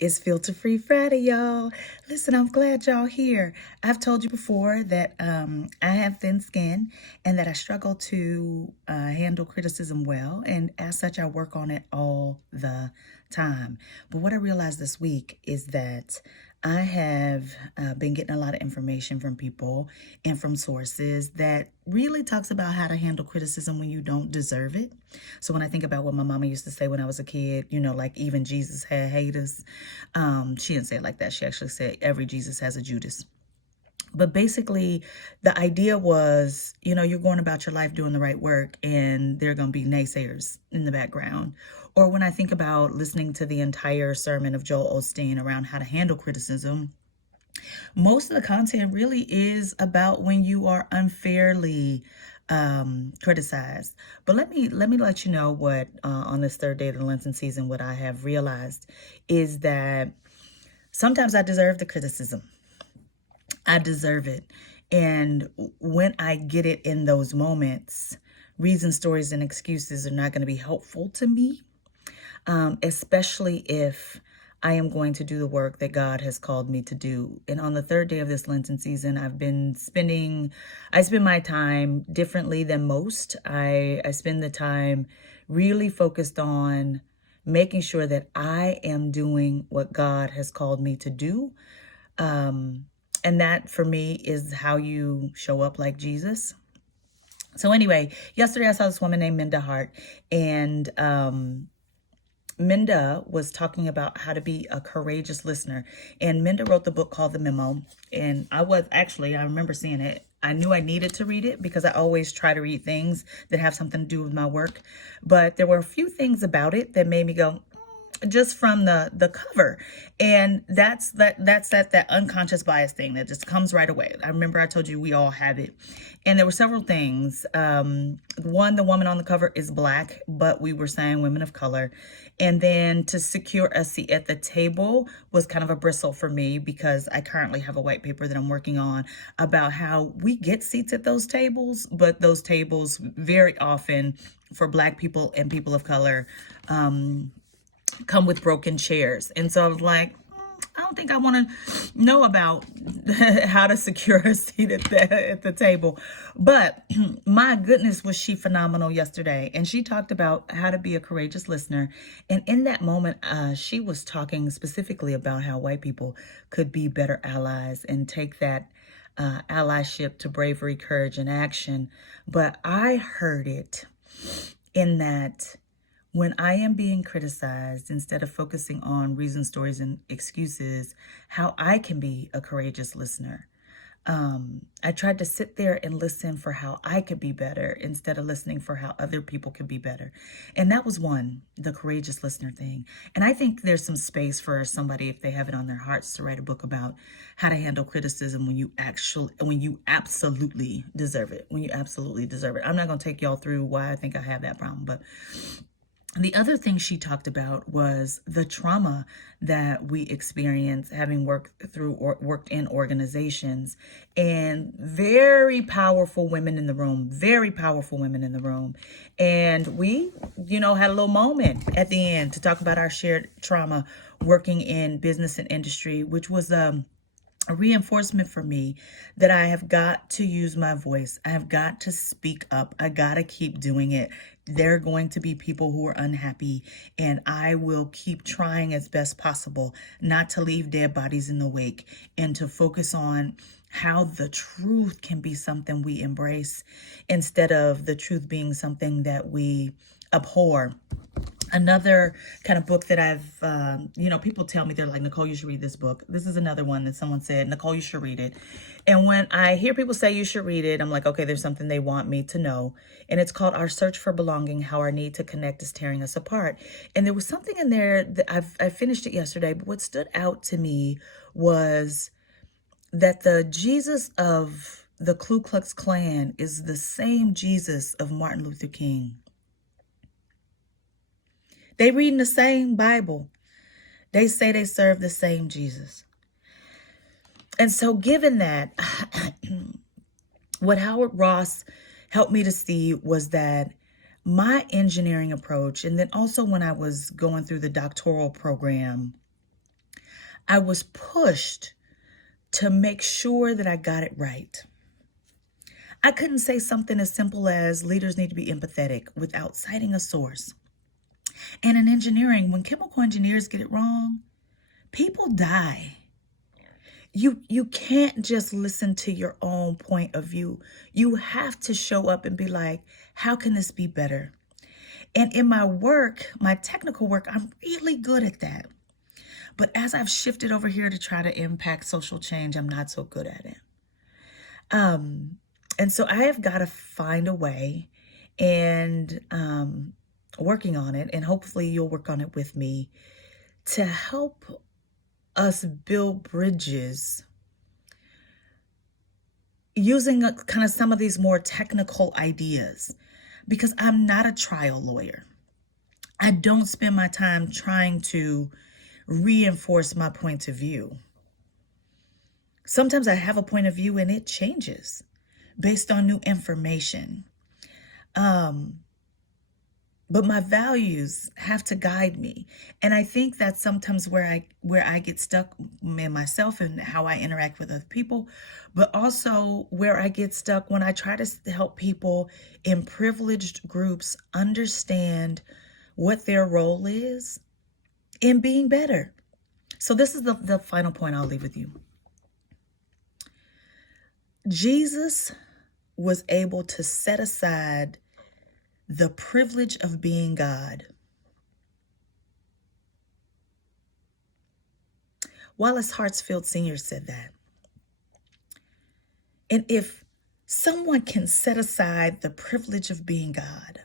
It's Filter Free Friday, y'all. Listen, I'm glad y'all here. I've told you before that I have thin skin and that I struggle to handle criticism well. And as such, I work on it all the time. But what I realized this week is that I have been getting a lot of information from people and from sources that really talks about how to handle criticism when you don't deserve it. So when I think about what my mama used to say when I was a kid, like even Jesus had haters. She didn't say it like that. She actually said every Jesus has a Judas. But basically, the idea was, you're going about your life doing the right work and there are going to be naysayers in the background. Or when I think about listening to the entire sermon of Joel Osteen around how to handle criticism, most of the content really is about when you are unfairly criticized. But let me let you know what on this third day of the Lenten season, what I have realized is that sometimes I deserve the criticism. I deserve it. And when I get it in those moments, reasons, stories, and excuses are not going to be helpful to me, especially if I am going to do the work that God has called me to do. And on the third day of this Lenten season, I spend my time differently than most. I spend the time really focused on making sure that I am doing what God has called me to do. And that for me is how you show up like Jesus. So anyway, yesterday I saw this woman named Minda Hart, and Minda was talking about how to be a courageous listener. And Minda wrote the book called The Memo. And I remember seeing it. I knew I needed to read it because I always try to read things that have something to do with my work. But there were a few things about it that made me go, just from the cover. And that's that unconscious bias thing that just comes right away. I remember I told you we all have it. And there were several things. One, the woman on the cover is Black, but we were saying women of color. And then to secure a seat at the table was kind of a bristle for me because I currently have a white paper that I'm working on about how we get seats at those tables, but those tables very often for Black people and people of color come with broken chairs. And so I was like, I don't think I want to know about how to secure a seat at the table. But my goodness, was she phenomenal yesterday. And she talked about how to be a courageous listener. And in that moment, she was talking specifically about how white people could be better allies and take that allyship to bravery, courage, and action. But I heard it in that when I am being criticized, instead of focusing on reasons, stories, and excuses, how I can be a courageous listener. I tried to sit there and listen for how I could be better instead of listening for how other people could be better. And that was the courageous listener thing. And I think there's some space for somebody, if they have it on their hearts, to write a book about how to handle criticism when you absolutely deserve it. When you absolutely deserve it. I'm not going to take y'all through why I think I have that problem, but the other thing she talked about was the trauma that we experience having worked in organizations, and very powerful women in the room, And we, had a little moment at the end to talk about our shared trauma working in business and industry, which was a reinforcement for me that I have got to use my voice. I have got to speak up. I got to keep doing it. There are going to be people who are unhappy, and I will keep trying as best possible not to leave dead bodies in the wake and to focus on how the truth can be something we embrace instead of the truth being something that we abhor. Another kind of book that I've, people tell me, they're like, Nicole, you should read this book. This is another one that someone said, Nicole, you should read it. And when I hear people say you should read it, I'm like, okay, there's something they want me to know. And it's called Our Search for Belonging, How Our Need to Connect is Tearing Us Apart. And there was something in there that I finished it yesterday, but what stood out to me was that the Jesus of the Ku Klux Klan is the same Jesus of Martin Luther King. They reading the same Bible. They say they serve the same Jesus. And so given that, what Howard Ross helped me to see was that my engineering approach, and then also when I was going through the doctoral program, I was pushed to make sure that I got it right. I couldn't say something as simple as leaders need to be empathetic without citing a source. And in engineering, when chemical engineers get it wrong, people die. You can't just listen to your own point of view. You have to show up and be like, how can this be better? And in my work, my technical work, I'm really good at that. But as I've shifted over here to try to impact social change, I'm not so good at it. And so I have got to find a way, and working on it, and hopefully you'll work on it with me, to help us build bridges using kind of some of these more technical ideas, because I'm not a trial lawyer. I don't spend my time trying to reinforce my point of view. Sometimes I have a point of view and it changes based on new information. But my values have to guide me. And I think that's sometimes where I get stuck in myself and how I interact with other people, but also where I get stuck when I try to help people in privileged groups understand what their role is in being better. So this is the final point I'll leave with you. Jesus was able to set aside the privilege of being God. Wallace Hartsfield Sr. said that. And if someone can set aside the privilege of being God,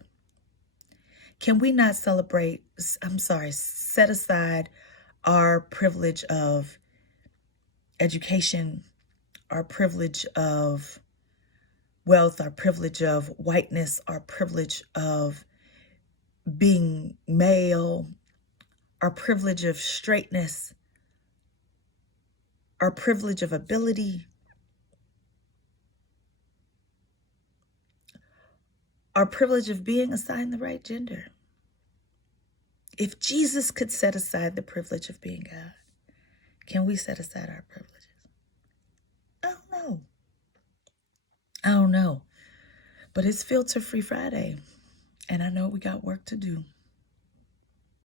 can we not set aside our privilege of education, our privilege of wealth, our privilege of whiteness, our privilege of being male, our privilege of straightness, our privilege of ability, our privilege of being assigned the right gender? If Jesus could set aside the privilege of being God, can we set aside our privileges? I don't know. But it's Filter Free Friday, and I know we got work to do.